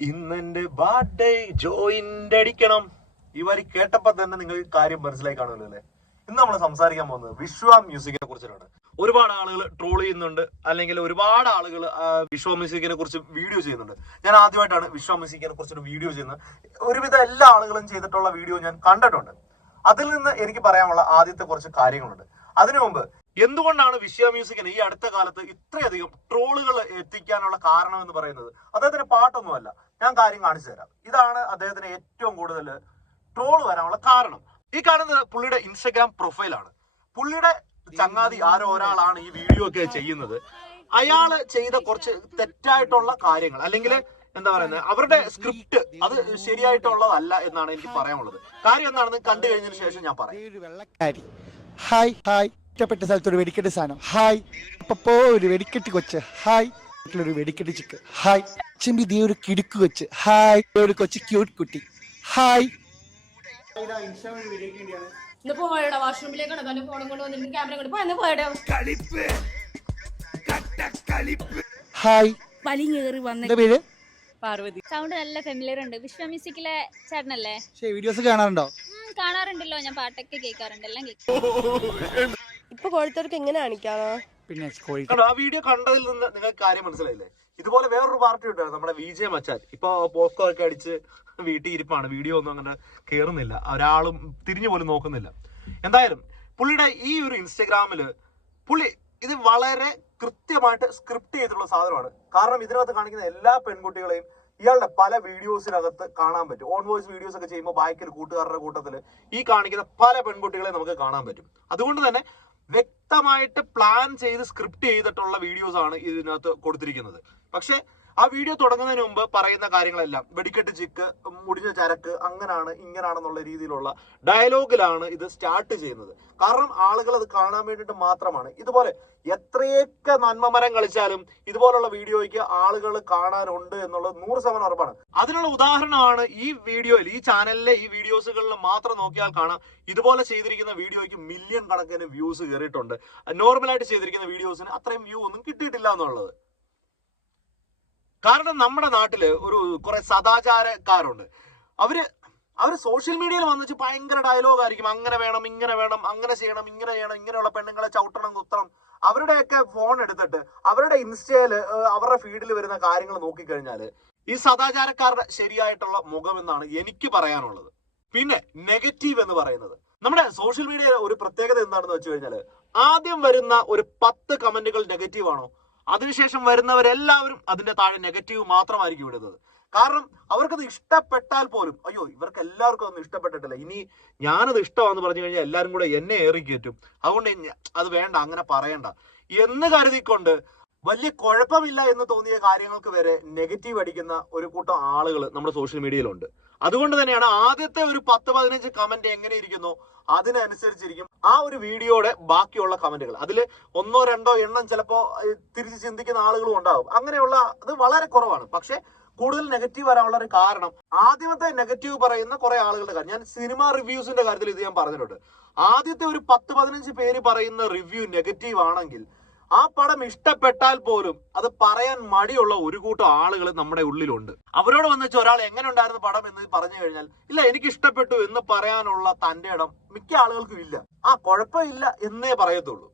ഇന്നെന്റെ birthday joint അടിക്കണം. ഈ വരി കേട്ടപ്പോ തന്നെ നിങ്ങൾക്ക് കാര്യം മനസ്സിലായി കാണുമല്ലോ അല്ലെ. ഇന്ന് നമ്മൾ സംസാരിക്കാൻ പോകുന്നത് വിശ്വ മ്യൂസിക്കിനെ കുറിച്ചിട്ടാണ്. ഒരുപാട് ആളുകൾ ട്രോൾ ചെയ്യുന്നുണ്ട്, അല്ലെങ്കിൽ ഒരുപാട് ആളുകൾ വിശ്വ മ്യൂസിക്കിനെ കുറിച്ച് വീഡിയോ ചെയ്യുന്നുണ്ട്. ഞാൻ ആദ്യമായിട്ടാണ് വിശ്വ മ്യൂസിക്കിനെ കുറിച്ചൊരു വീഡിയോ ചെയ്യുന്നത്. ഒരുവിധം എല്ലാ ആളുകളും ചെയ്തിട്ടുള്ള വീഡിയോ ഞാൻ കണ്ടിട്ടുണ്ട്. അതിൽ നിന്ന് എനിക്ക് പറയാനുള്ള ആദ്യത്തെ കുറച്ച് കാര്യങ്ങളുണ്ട്. അതിനു മുമ്പ് എന്തുകൊണ്ടാണ് വിശ്വ മ്യൂസിക്കിന് ഈ അടുത്ത കാലത്ത് ഇത്രയധികം ട്രോളുകൾ എത്തിക്കാനുള്ള കാരണം എന്ന് പറയുന്നത് അദ്ദേഹത്തിന്റെ പാട്ടൊന്നുമല്ല. ഞാൻ കാര്യം കാണിച്ചു തരാം. ഇതാണ് അദ്ദേഹത്തിന് ഏറ്റവും കൂടുതൽ ട്രോൾ വരാനുള്ള കാരണം. ഈ കാണുന്നത് പുള്ളിയുടെ ഇൻസ്റ്റഗ്രാം പ്രൊഫൈലാണ്. പുള്ളിയുടെ ചങ്ങാതി ആരോ ഒരാളാണ് ഈ വീഡിയോ ഒക്കെ ചെയ്യുന്നത്. അയാള് ചെയ്ത കുറച്ച് തെറ്റായിട്ടുള്ള കാര്യങ്ങൾ, അല്ലെങ്കിൽ എന്താ പറയുന്നത്, അവരുടെ സ്ക്രിപ്റ്റ് അത് ശരിയായിട്ടുള്ളതല്ല എന്നാണ് എനിക്ക് പറയാനുള്ളത്. കാര്യം എന്താണെന്ന് കണ്ടു കഴിഞ്ഞതിന് ശേഷം ഞാൻ പറയാം. ഹായ് ഹായ്, ഇഷ്ടപ്പെട്ട സ്ഥലത്ത് ഒരു വെടിക്കെട്ട് സാധനം. ഹായ് അപ്പോ ഒരു വെടിക്കെട്ട് കൊച്ച്. ഹായ് ഒരു വെടിക്കെട്ട് ചിക്ക്. ഹായ് ചെമ്പി ദേ ഒരു കിടുക്ക് കൊച്ച്. ഹായ് ഒരു കൊച്ചു ക്യൂട്ട് കുട്ടി. ഹായ് ഹായ് വലിഞ്ഞേറി വന്ന പേര് പാർവതി. സൗണ്ട് നല്ല ഫെമിലിയർ ഉണ്ട്. വിശ്വ മ്യൂസിക്കിലെ ചേട്ടനല്ലേ? വീഡിയോസ് കാണാറുണ്ടോ? കാണാറുണ്ടല്ലോ, ഞാൻ പാട്ടൊക്കെ കേൾക്കാറുണ്ട്, എല്ലാം കേൾക്കും. ഇപ്പൊ കോഴിത്തോർക്ക് എങ്ങനെ കാണിക്കാമോ? പിന്നെ ആ വീഡിയോ കണ്ടതിൽ നിന്ന് നിങ്ങൾക്ക് കാര്യം മനസ്സിലായില്ലേ? ഇതുപോലെ വേറൊരു പാർട്ടി ഉണ്ടായിരുന്നു, നമ്മുടെ വിജയ മച്ചാൻ. ഇപ്പൊ പോസ്കോ ഒക്കെ അടിച്ച് വീട്ടിൽ ഇരിപ്പാണ്. വീഡിയോ ഒന്നും അങ്ങനെ കേറുന്നില്ല, ഒരാളും തിരിഞ്ഞു പോലും നോക്കുന്നില്ല. എന്തായാലും പുള്ളിയുടെ ഈ ഒരു ഇൻസ്റ്റഗ്രാമില് പുള്ളി ഇത് വളരെ കൃത്യമായിട്ട് സ്ക്രിപ്റ്റ് ചെയ്തിട്ടുള്ള സാധനമാണ്. കാരണം ഇതിനകത്ത് കാണിക്കുന്ന എല്ലാ പെൺകുട്ടികളെയും ഇയാളുടെ പല വീഡിയോസിനകത്ത് കാണാൻ പറ്റും. ഓൺ വോയിസ് വീഡിയോസ് ഒക്കെ ചെയ്യുമ്പോൾ ബാക്കിൽ കൂട്ടുകാരുടെ കൂട്ടത്തിൽ ഈ കാണിക്കുന്ന പല പെൺകുട്ടികളെ നമുക്ക് കാണാൻ പറ്റും. അതുകൊണ്ട് തന്നെ വ്യക്തമായിട്ട് പ്ലാൻ ചെയ്ത് സ്ക്രിപ്റ്റ് ചെയ്തിട്ടുള്ള വീഡിയോസ് ആണ് ഇതിനകത്ത് കൊടുത്തിരിക്കുന്നത്. പക്ഷെ ആ വീഡിയോ തുടങ്ങുന്നതിന് മുമ്പ് പറയുന്ന കാര്യങ്ങളെല്ലാം വെടിക്കെട്ട് ചിക്ക്, മുടിഞ്ഞ ചരക്ക്, അങ്ങനാണ് ഇങ്ങനാണെന്നുള്ള രീതിയിലുള്ള ഡയലോഗിലാണ് ഇത് സ്റ്റാർട്ട് ചെയ്യുന്നത്. കാരണം ആളുകൾ അത് കാണാൻ വേണ്ടിയിട്ട് മാത്രമാണ്. ഇതുപോലെ എത്രയൊക്കെ നന്മമരം കളിച്ചാലും ഇതുപോലുള്ള വീഡിയോയ്ക്ക് ആളുകൾ കാണാനുണ്ട് എന്നുള്ളത് 100% ഉറപ്പാണ്. അതിനുള്ള ഉദാഹരണമാണ് ഈ വീഡിയോയിൽ, ഈ ചാനലിലെ ഈ വീഡിയോസുകളിൽ മാത്രം നോക്കിയാൽ കാണാം. ഇതുപോലെ ചെയ്തിരിക്കുന്ന വീഡിയോയ്ക്ക് മില്യൺ കണക്കിന് വ്യൂസ് കയറിയിട്ടുണ്ട്. നോർമലായിട്ട് ചെയ്തിരിക്കുന്ന വീഡിയോസിന് അത്രയും വ്യൂ ഒന്നും കിട്ടിയിട്ടില്ല എന്നുള്ളത്. കാരണം നമ്മുടെ നാട്ടില് കുറെ സദാചാരക്കാരുണ്ട്. അവര് സോഷ്യൽ മീഡിയയിൽ വന്നിട്ട് ഭയങ്കര ഡയലോഗ് ആയിരിക്കും. അങ്ങനെ വേണം, ഇങ്ങനെ വേണം, അങ്ങനെ ചെയ്യണം, ഇങ്ങനെ ചെയ്യണം, ഇങ്ങനെയുള്ള പെണ്ണുങ്ങളെ ചവിട്ടണം, കുത്തണം. അവരുടെയൊക്കെ ഫോൺ എടുത്തിട്ട് അവരുടെ ഇൻസ്റ്റയില് അവരുടെ ഫീഡിൽ വരുന്ന കാര്യങ്ങൾ നോക്കിക്കഴിഞ്ഞാല് ഈ സദാചാരക്കാരുടെ ശരിയായിട്ടുള്ള മുഖം എന്നാണ് എനിക്ക് പറയാനുള്ളത്. പിന്നെ നെഗറ്റീവ് എന്ന് പറയുന്നത്, നമ്മുടെ സോഷ്യൽ മീഡിയയിലെ ഒരു പ്രത്യേകത എന്താണെന്ന് വെച്ച് കഴിഞ്ഞാല് ആദ്യം വരുന്ന ഒരു 10 കമന്റുകൾ നെഗറ്റീവ് ആണോ, അതിനുശേഷം വരുന്നവരെല്ലാവരും അതിന്റെ താഴെ നെഗറ്റീവ് മാത്രമായിരിക്കും ഇടുന്നത്. കാരണം അവർക്കത് ഇഷ്ടപ്പെട്ടാൽ പോലും, അയ്യോ ഇവർക്ക് എല്ലാവർക്കും ഒന്നും ഇഷ്ടപ്പെട്ടിട്ടില്ല, ഇനി ഞാനത് ഇഷ്ടമാണെന്ന് പറഞ്ഞു കഴിഞ്ഞാൽ എല്ലാവരും കൂടെ എന്നെ ഏറിക്കയറ്റും, അതുകൊണ്ട് അത് വേണ്ട, അങ്ങനെ പറയണ്ട എന്ന് കരുതിക്കൊണ്ട് വലിയ കുഴപ്പമില്ല എന്ന് തോന്നിയ കാര്യങ്ങൾക്ക് വരെ നെഗറ്റീവ് അടിക്കുന്ന ഒരു കൂട്ടം ആളുകൾ നമ്മുടെ സോഷ്യൽ മീഡിയയിലുണ്ട്. അതുകൊണ്ട് തന്നെയാണ് ആദ്യത്തെ ഒരു 10-15 കമന്റ് എങ്ങനെ ഇരിക്കുന്നു അതിനനുസരിച്ചിരിക്കും ആ ഒരു വീഡിയോയുടെ ബാക്കിയുള്ള കമന്റുകൾ. അതിൽ 1-2 എണ്ണം ചിലപ്പോ തിരിച്ച് ചിന്തിക്കുന്ന ആളുകളും ഉണ്ടാവും. അങ്ങനെയുള്ള അത് വളരെ കുറവാണ്. പക്ഷെ കൂടുതൽ നെഗറ്റീവ് വരാനുള്ള ഒരു കാരണം ആദ്യമത്തെ നെഗറ്റീവ് പറയുന്ന കുറെ ആളുകളുടെ കാര്യം. ഞാൻ സിനിമ റിവ്യൂസിന്റെ കാര്യത്തിൽ ഇത് ഞാൻ പറഞ്ഞിട്ടുണ്ട്. ആദ്യത്തെ ഒരു 10-15 പേര് പറയുന്ന റിവ്യൂ നെഗറ്റീവ് ആണെങ്കിൽ ആ പടം ഇഷ്ടപ്പെട്ടാൽ പോലും അത് പറയാൻ മടിയുള്ള ഒരു കൂട്ടം ആളുകൾ നമ്മുടെ ഉള്ളിലുണ്ട്. അവരോട് വന്നിച്ച് ഒരാൾ എങ്ങനെ ഉണ്ടായിരുന്നു പടം എന്ന് പറഞ്ഞു കഴിഞ്ഞാൽ ഇല്ല എനിക്ക് ഇഷ്ടപ്പെട്ടു എന്ന് പറയാനുള്ള തന്റെ ഇടം മിക്ക ആളുകൾക്കും ഇല്ല. കുഴപ്പമില്ല എന്നേ പറയത്തുള്ളൂ.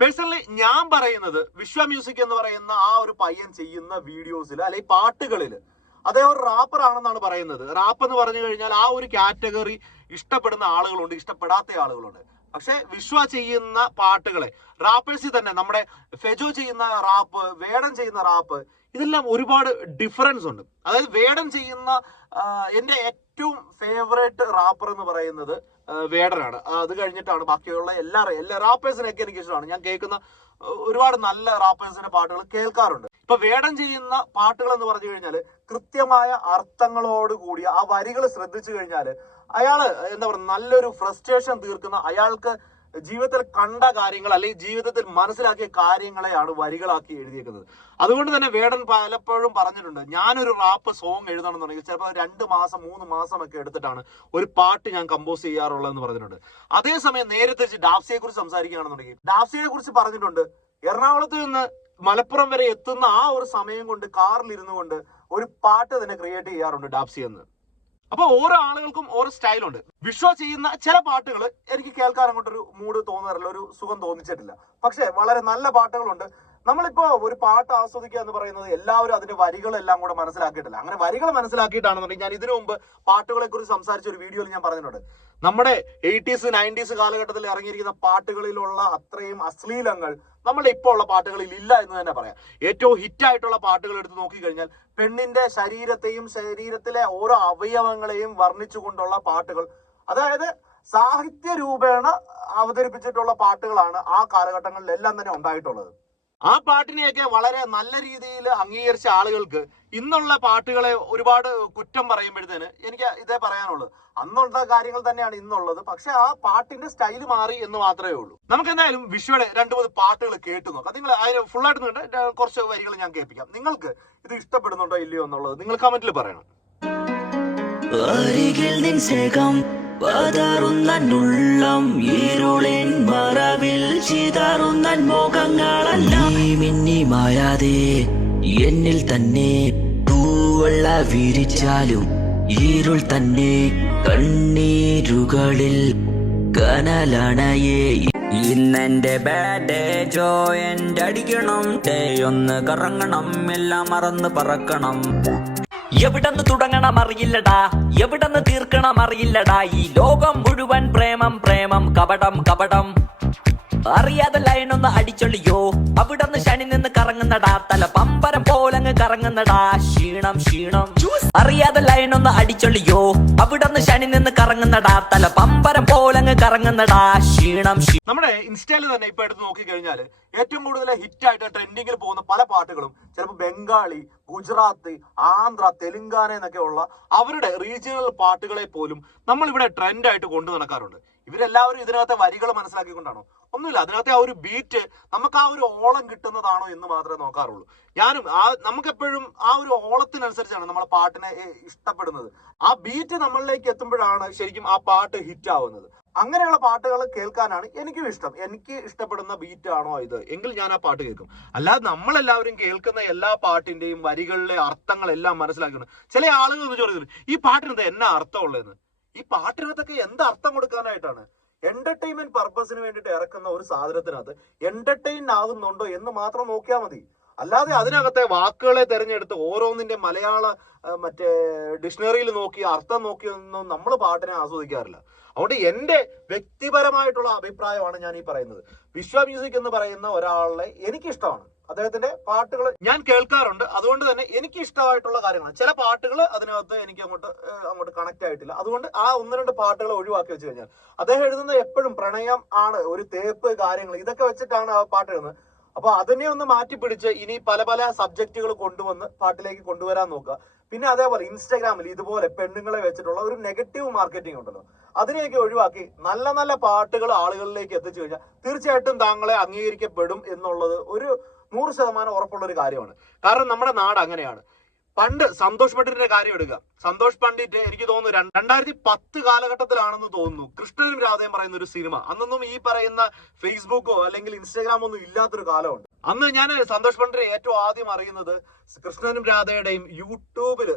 പേഴ്സണലി ഞാൻ പറയുന്നത് വിശ്വ മ്യൂസിക് എന്ന് പറയുന്ന ആ ഒരു പയ്യൻ ചെയ്യുന്ന വീഡിയോസിൽ അല്ലെങ്കിൽ പാട്ടുകളിൽ അദ്ദേഹം ഒരു റാപ്പർ ആണെന്നാണ് പറയുന്നത്. റാപ്പ് എന്ന് പറഞ്ഞു കഴിഞ്ഞാൽ ആ ഒരു കാറ്റഗറി ഇഷ്ടപ്പെടുന്ന ആളുകളുണ്ട്, ഇഷ്ടപ്പെടാത്ത ആളുകളുണ്ട്. പക്ഷെ വിശ്വ ചെയ്യുന്ന പാട്ടുകളെ, റാപ്പേഴ്സിൽ തന്നെ നമ്മുടെ ഫെജോ ചെയ്യുന്ന റാപ്പ്, വേടൻ ചെയ്യുന്ന റാപ്പ്, ഇതെല്ലാം ഒരുപാട് ഡിഫറൻസ് ഉണ്ട്. അതായത് വേടൻ ചെയ്യുന്ന എന്റെ ഏറ്റവും ഫേവറേറ്റ് റാപ്പർ എന്ന് പറയുന്നത് വേടനാണ്. അത് കഴിഞ്ഞിട്ടാണ് ബാക്കിയുള്ള എല്ലാ റാപ്പേഴ്സിനൊക്കെ എനിക്ക് ഇഷ്ടമാണ്. ഞാൻ കേൾക്കുന്ന ഒരുപാട് നല്ല റാപ്പേഴ്സിന്റെ പാട്ടുകൾ കേൾക്കാറുണ്ട്. ഇപ്പൊ വേടൻ ചെയ്യുന്ന പാട്ടുകൾ എന്ന് പറഞ്ഞു കഴിഞ്ഞാൽ കൃത്യമായ അർത്ഥങ്ങളോട് കൂടി ആ വരികൾ ശ്രദ്ധിച്ചു കഴിഞ്ഞാൽ അയാള് എന്താ പറയുക, നല്ലൊരു ഫ്രസ്ട്രേഷൻ തീർക്കുന്ന, അയാൾക്ക് ജീവിതത്തിൽ കണ്ട കാര്യങ്ങൾ അല്ലെങ്കിൽ ജീവിതത്തിൽ മനസ്സിലാക്കിയ കാര്യങ്ങളെയാണ് വരികളാക്കി എഴുതിയേക്കുന്നത്. അതുകൊണ്ട് തന്നെ വേടൻ പലപ്പോഴും പറഞ്ഞിട്ടുണ്ട്, ഞാനൊരു റാപ്പ് സോങ് എഴുതണമെന്നുണ്ടെങ്കിൽ ചിലപ്പോൾ 2 മാസം 3 മാസം ഒക്കെ എടുത്തിട്ടാണ് ഒരു പാട്ട് ഞാൻ കമ്പോസ് ചെയ്യാറുള്ളതെന്ന് പറഞ്ഞിട്ടുണ്ട്. അതേസമയം നേരെ തിരിച്ച് ഡാപ്സിയെ കുറിച്ച് സംസാരിക്കുകയാണെന്നുണ്ടെങ്കിൽ ഡാപ്സിയെ കുറിച്ച് പറഞ്ഞിട്ടുണ്ട്, എറണാകുളത്ത് നിന്ന് മലപ്പുറം വരെ എത്തുന്ന ആ ഒരു സമയം കൊണ്ട് കാറിൽ ഇരുന്നു കൊണ്ട് ഒരു പാട്ട് തന്നെ ക്രിയേറ്റ് ചെയ്യാറുണ്ട് ഡാപ്സി എന്ന്. അപ്പൊ ഓരോ ആളുകൾക്കും ഓരോ സ്റ്റൈലുണ്ട്. വിഷ്വ ചെയ്യുന്ന ചില പാട്ടുകൾ എനിക്ക് കേൾക്കാൻ അങ്ങോട്ടൊരു മൂഡ് തോന്നാറില്ല, ഒരു സുഖം തോന്നിച്ചിട്ടില്ല. പക്ഷെ വളരെ നല്ല പാട്ടുകളുണ്ട്. നമ്മളിപ്പോ ഒരു പാട്ട് ആസ്വദിക്കുക എന്ന് പറയുന്നത് എല്ലാവരും അതിന്റെ വരികളെല്ലാം കൂടെ മനസ്സിലാക്കിയിട്ടില്ല. അങ്ങനെ വരികൾ മനസ്സിലാക്കിയിട്ടാണെന്നുണ്ടെങ്കിൽ ഞാൻ ഇതിനു മുമ്പ് പാട്ടുകളെ കുറിച്ച് സംസാരിച്ച ഒരു വീഡിയോയിൽ ഞാൻ പറഞ്ഞിട്ടുണ്ട്. നമ്മുടെ 80s 90s കാലഘട്ടത്തിൽ ഇറങ്ങിയിരിക്കുന്ന പാട്ടുകളിലുള്ള അത്രയും അശ്ലീലങ്ങൾ നമ്മുടെ ഇപ്പോൾ ഉള്ള പാട്ടുകളിൽ ഇല്ല എന്ന് തന്നെ പറയാം. ഏറ്റവും ഹിറ്റായിട്ടുള്ള പാട്ടുകൾ എടുത്ത് നോക്കിക്കഴിഞ്ഞാൽ പെണ്ണിന്റെ ശരീരത്തെയും ശരീരത്തിലെ ഓരോ അവയവങ്ങളെയും വർണ്ണിച്ചുകൊണ്ടുള്ള പാട്ടുകൾ, അതായത് സാഹിത്യ രൂപേണ അവതരിപ്പിച്ചിട്ടുള്ള പാട്ടുകളാണ് ആ കാലഘട്ടങ്ങളിലെല്ലാം തന്നെ ഉണ്ടായിട്ടുള്ളത്. ആ പാട്ടിനെയൊക്കെ വളരെ നല്ല രീതിയിൽ അംഗീകരിച്ച ആളുകൾക്ക് ഇന്നുള്ള പാട്ടുകളെ ഒരുപാട് കുറ്റം പറയുമ്പോഴത്തേന് എനിക്ക് ഇതേ പറയാനുള്ളൂ. അന്നുള്ള കാര്യങ്ങൾ തന്നെയാണ് ഇന്നുള്ളത്, പക്ഷെ ആ പാട്ടിന്റെ സ്റ്റൈല് മാറി എന്ന് മാത്രമേ ഉള്ളൂ. നമുക്ക് എന്തായാലും വിഷ്വയുടെ 2-3 പാട്ടുകൾ കേട്ടു നോക്കാം. നിങ്ങൾ അതിന് ഫുള്ളായിട്ട് കണ്ട് കുറച്ച് വരികൾ ഞാൻ കേൾപ്പിക്കാം. നിങ്ങൾക്ക് ഇത് ഇഷ്ടപ്പെടുന്നുണ്ടോ ഇല്ലയോ എന്നുള്ളത് നിങ്ങൾ കമന്റിൽ പറയണം. പതറുന്നുള്ളം ഇരുളിൻ മറവിൽ ചിതറുന്ന മോഹങ്ങളല്ല മിന്നി മായാതെ എന്നിൽ തന്നെ തൂവള്ള വിരിച്ചാലും ഇരുൾ തന്നെ കണ്ണീരുകളിൽ കനലണയേ. ഇന്നെന്റെ ബാഡ് ജോയിന്റ് അടിക്കണം, ഒന്ന് കറങ്ങണം, എല്ലാം മറന്ന് പറക്കണം. എവിടെന്ന് തുടങ്ങണം അറിയില്ലടാ, എവിടെന്ന് തീർക്കണം അറിയില്ലടാ. ഈ ലോകം മുഴുവൻ പ്രേമം പ്രേമം കപടം കപടം. അറിയാതെ ലൈനൊന്ന് അടിച്ചൊള്ളിയോ, അവിടെന്ന് ശനി നിന്ന് കറങ്ങുന്നടാ. തല പമ്പരം പോലങ്ങ് കറങ്ങുന്നടാ, ക്ഷീണം ക്ഷീണം. അറിയാതെ ലൈനൊന്ന് അടിച്ചൊള്ളിയോ, അവിടെന്ന് ശനി നിന്ന് കറങ്ങുന്നടാ. തല പമ്പരം പോലങ്ങ് കറങ്ങുന്നടാ, ക്ഷീണം ക്ഷീണം. നമ്മുടെ ഇൻസ്റ്റയിൽ തന്നെ ഇപ്പൊ എടുത്ത് നോക്കിക്കഴിഞ്ഞാൽ ഏറ്റവും കൂടുതൽ ഹിറ്റായിട്ട് ട്രെൻഡിങ്ങിൽ പോകുന്ന പല പാട്ടുകളും ചിലപ്പോൾ ബംഗാളി, ഗുജറാത്ത്, ആന്ധ്ര, തെലുങ്കാന എന്നൊക്കെ ഉള്ള അവരുടെ റീജിയണൽ പാട്ടുകളെ പോലും നമ്മൾ ഇവിടെ ട്രെൻഡായിട്ട് കൊണ്ടു നടക്കാറുണ്ട്. ഇവരെല്ലാവരും ഇതിനകത്തെ വരികൾ മനസ്സിലാക്കിക്കൊണ്ടാണോ? ഒന്നുമില്ല, അതിനകത്തെ ആ ഒരു ബീറ്റ് നമുക്ക് ആ ഒരു ഓളം കിട്ടുന്നതാണോ എന്ന് മാത്രമേ നോക്കാറുള്ളൂ. ഞാനും നമുക്കെപ്പോഴും ആ ഒരു ഓളത്തിനനുസരിച്ചാണ് നമ്മളെ പാട്ടിനെ ഇഷ്ടപ്പെടുന്നത്. ആ ബീറ്റ് നമ്മളിലേക്ക് എത്തുമ്പോഴാണ് ശരിക്കും ആ പാട്ട് ഹിറ്റ് ആവുന്നത്. അങ്ങനെയുള്ള പാട്ടുകൾ കേൾക്കാനാണ് എനിക്കും ഇഷ്ടം. എനിക്ക് ഇഷ്ടപ്പെടുന്ന ബീറ്റ് ആണോ ഇത് എങ്കിൽ ഞാൻ ആ പാട്ട് കേൾക്കും. അല്ലാതെ നമ്മളെല്ലാവരും കേൾക്കുന്ന എല്ലാ പാട്ടിന്റെയും വരികളിലെ അർത്ഥങ്ങളെല്ലാം മനസ്സിലാക്കണം. ചില ആളുകൾ എന്ന് ചോദിക്കുന്നു, ഈ പാട്ടിനകത്ത് എന്നാ അർത്ഥമുള്ളതെന്ന്. ഈ പാട്ടിനകത്തൊക്കെ എന്ത് അർത്ഥം കൊടുക്കാനായിട്ടാണ്? എന്റർടൈൻമെന്റ് പർപ്പസിന് വേണ്ടിയിട്ട് ഇറക്കുന്ന ഒരു സാധനത്തിനകത്ത് എന്റർടൈൻ ആകുന്നുണ്ടോ എന്ന് മാത്രം നോക്കിയാൽ മതി. അല്ലാതെ അതിനകത്തെ വാക്കുകളെ തെരഞ്ഞെടുത്ത് ഓരോന്നിന്റെ മലയാള മറ്റേ ഡിക്ഷണറിയിൽ നോക്കി അർത്ഥം നോക്കിയൊന്നും നമ്മൾ പാട്ടിനെ ആസ്വദിക്കാറില്ല. അതുകൊണ്ട് എന്റെ വ്യക്തിപരമായിട്ടുള്ള അഭിപ്രായമാണ് ഞാൻ ഈ പറയുന്നത്. വിശ്വ മ്യൂസിക് എന്ന് പറയുന്ന ഒരാളെ എനിക്കിഷ്ടമാണ്. അദ്ദേഹത്തിന്റെ പാട്ടുകൾ ഞാൻ കേൾക്കാറുണ്ട്. അതുകൊണ്ട് തന്നെ എനിക്ക് ഇഷ്ടമായിട്ടുള്ള കാര്യങ്ങളാണ്. ചില പാട്ടുകൾ അതിനകത്ത് എനിക്ക് അങ്ങോട്ട് കണക്ട് ആയിട്ടില്ല. അതുകൊണ്ട് ആ 1-2 പാട്ടുകൾ ഒഴിവാക്കി വെച്ച് കഴിഞ്ഞാൽ അദ്ദേഹം എഴുതുന്നത് എപ്പോഴും പ്രണയം ആണ്, ഒരു തേപ്പ് കാര്യങ്ങൾ ഇതൊക്കെ വെച്ചിട്ടാണ് ആ പാട്ട് എഴുതുന്നത്. അപ്പൊ അതിനെ ഒന്ന് മാറ്റിപ്പിടിച്ച് ഇനി പല പല സബ്ജക്റ്റുകൾ കൊണ്ടുവന്ന് പാട്ടിലേക്ക് കൊണ്ടുവരാൻ നോക്കുക. പിന്നെ അതേപോലെ ഇൻസ്റ്റാഗ്രാമിൽ ഇതുപോലെ പെണ്ണുങ്ങളെ വെച്ചിട്ടുള്ള ഒരു നെഗറ്റീവ് മാർക്കറ്റിംഗ് ഉണ്ടല്ലോ, അതിനെയൊക്കെ ഒഴിവാക്കി നല്ല നല്ല പാട്ടുകൾ ആളുകളിലേക്ക് എത്തിച്ചു കഴിഞ്ഞാൽ തീർച്ചയായിട്ടും താങ്കളെ അംഗീകരിക്കപ്പെടും എന്നുള്ളത് ഒരു 100% ഉറപ്പുള്ള ഒരു കാര്യമാണ്. കാരണം നമ്മുടെ നാട് അങ്ങനെയാണ്. പണ്ട് സന്തോഷ് പണ്ഡിറ്റിന്റെ കാര്യം എടുക്കുക. സന്തോഷ് പണ്ഡിറ്റ് എനിക്ക് തോന്നുന്നു 2010 കാലഘട്ടത്തിലാണെന്ന് തോന്നുന്നു കൃഷ്ണനും രാധയും പറയുന്ന ഒരു സിനിമ. അന്നൊന്നും ഈ പറയുന്ന ഫേസ്ബുക്കോ അല്ലെങ്കിൽ ഇൻസ്റ്റാഗ്രാമോ ഒന്നും ഇല്ലാത്തൊരു കാലമുണ്ട്. അന്ന് ഞാൻ സന്തോഷ് പണ്ഡിറ്റിനെ ഏറ്റവും ആദ്യം അറിയുന്നത് കൃഷ്ണനും രാധയുടെയും യൂട്യൂബിൽ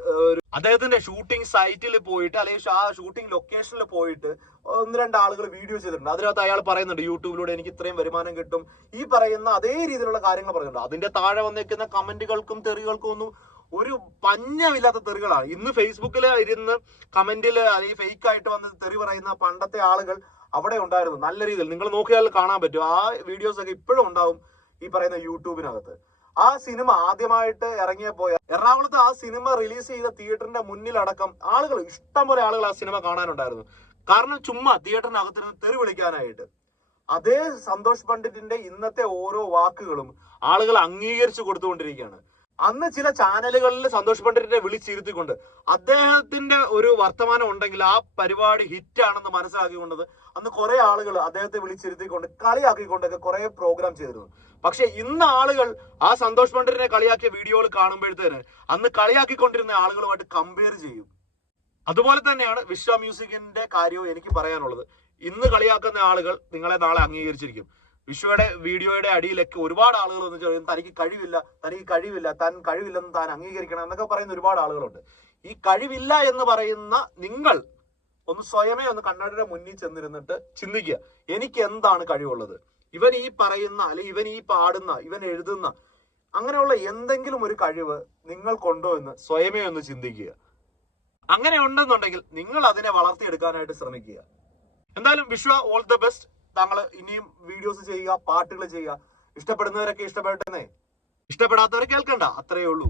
അദ്ദേഹത്തിന്റെ ഷൂട്ടിംഗ് സൈറ്റിൽ പോയിട്ട് അല്ലെങ്കിൽ ആ ഷൂട്ടിംഗ് ലൊക്കേഷനിൽ പോയിട്ട് 1-2 ആളുകൾ വീഡിയോ ചെയ്തിട്ടുണ്ട്. അതിനകത്ത് അയാൾ പറയുന്നുണ്ട് യൂട്യൂബിലൂടെ എനിക്ക് ഇത്രയും വരുമാനം കിട്ടും, ഈ പറയുന്ന അതേ രീതിയിലുള്ള കാര്യങ്ങൾ പറയുന്നുണ്ട്. അതിന്റെ താഴെ വന്നിരിക്കുന്ന കമന്റുകൾക്കും തെറികൾക്കും ഒന്നും ഒരു പഞ്ഞമില്ലാത്ത തെറികളാണ്. ഇന്ന് ഫേസ്ബുക്കിൽ ഇരുന്ന് കമന്റിൽ അല്ലെങ്കിൽ ഫേക്ക് ആയിട്ട് വന്ന് തെറി പറയുന്ന പണ്ടത്തെ ആളുകൾ അവിടെ ഉണ്ടായിരുന്നു. നല്ല രീതിയിൽ നിങ്ങൾ നോക്കിയാൽ കാണാൻ പറ്റും. ആ വീഡിയോസ് ഒക്കെ ഇപ്പോഴും ഉണ്ടാവും ഈ പറയുന്ന യൂട്യൂബിനകത്ത്. ആ സിനിമ ആദ്യമായിട്ട് ഇറങ്ങിയപ്പോ എറണാകുളത്ത് ആ സിനിമ റിലീസ് ചെയ്ത തിയേറ്ററിന്റെ മുന്നിലടക്കം ആളുകൾ, ഇഷ്ടംപോലെ ആളുകൾ ആ സിനിമ കാണാനുണ്ടായിരുന്നു. കാരണം ചുമ്മാ തിയേറ്ററിനകത്തിരുന്ന് തെറി വിളിക്കാനായിട്ട്. അതേ സന്തോഷ് പണ്ഡിറ്റിന്റെ ഇന്നത്തെ ഓരോ വാക്കുകളും ആളുകൾ അംഗീകരിച്ചു കൊടുത്തുകൊണ്ടിരിക്കുകയാണ്. അന്ന് ചില ചാനലുകളിൽ സന്തോഷ് പണ്ഡിറ്റിനെ വിളിച്ചിരുത്തിക്കൊണ്ട് അദ്ദേഹത്തിന്റെ ഒരു വർത്തമാനം ഉണ്ടെങ്കിൽ ആ പരിപാടി ഹിറ്റ് ആണെന്ന് മനസ്സിലാക്കിക്കൊണ്ടത് അന്ന് കുറെ ആളുകൾ അദ്ദേഹത്തെ വിളിച്ചിരുത്തിക്കൊണ്ട് കളിയാക്കിക്കൊണ്ടൊക്കെ കുറെ പ്രോഗ്രാം ചെയ്തിരുന്നു. പക്ഷെ ഇന്ന് ആളുകൾ ആ സന്തോഷ് പണ്ഡിറ്റിനെ കളിയാക്കിയ വീഡിയോകൾ കാണുമ്പോഴത്തേന് അന്ന് കളിയാക്കിക്കൊണ്ടിരുന്ന ആളുകളുമായിട്ട് കമ്പയർ ചെയ്യും. അതുപോലെ തന്നെയാണ് വിശ്വ മ്യൂസിക്കിന്റെ കാര്യവും എനിക്ക് പറയാനുള്ളത്. ഇന്ന് കളിയാക്കുന്ന ആളുകൾ നിങ്ങളെ നാളെ അംഗീകരിച്ചിരിക്കും. വിശ്വയുടെ വീഡിയോയുടെ അടിയിലൊക്കെ ഒരുപാട് ആളുകൾ വന്ന് ചോദിക്കും തനിക്ക് കഴിവില്ല താൻ കഴിവില്ലെന്ന് താൻ അംഗീകരിക്കണം എന്നൊക്കെ പറയുന്ന ഒരുപാട് ആളുകളുണ്ട്. ഈ കഴിവില്ല എന്ന് പറയുന്ന നിങ്ങൾ ഒന്ന് സ്വയമേ ഒന്ന് കണ്ണടയുടെ മുന്നിൽ ചെന്നിരുന്നിട്ട് ചിന്തിക്കുക, എനിക്ക് എന്താണ് കഴിവുള്ളത്? ഇവൻ ഈ പറയുന്ന അല്ലെങ്കിൽ ഇവൻ ഈ പാടുന്ന ഇവൻ എഴുതുന്ന അങ്ങനെയുള്ള എന്തെങ്കിലും ഒരു കഴിവ് നിങ്ങൾക്കുണ്ടോ എന്ന് സ്വയമേ ഒന്ന് ചിന്തിക്കുക. അങ്ങനെ ഉണ്ടെന്നുണ്ടെങ്കിൽ നിങ്ങൾ അതിനെ വളർത്തിയെടുക്കാനായിട്ട് ശ്രമിക്കുക. എന്തായാലും വിശ്വ ഓൾ ദ ബെസ്റ്റ്. താങ്കൾ ഇനിയും വീഡിയോസ് ചെയ്യുക, പാട്ടുകൾ ചെയ്യുക. ഇഷ്ടപ്പെടുന്നവരൊക്കെ ഇഷ്ടപ്പെട്ടെന്നേ, ഇഷ്ടപ്പെടാത്തവർ കേൾക്കണ്ട, അത്രയേ ഉള്ളൂ.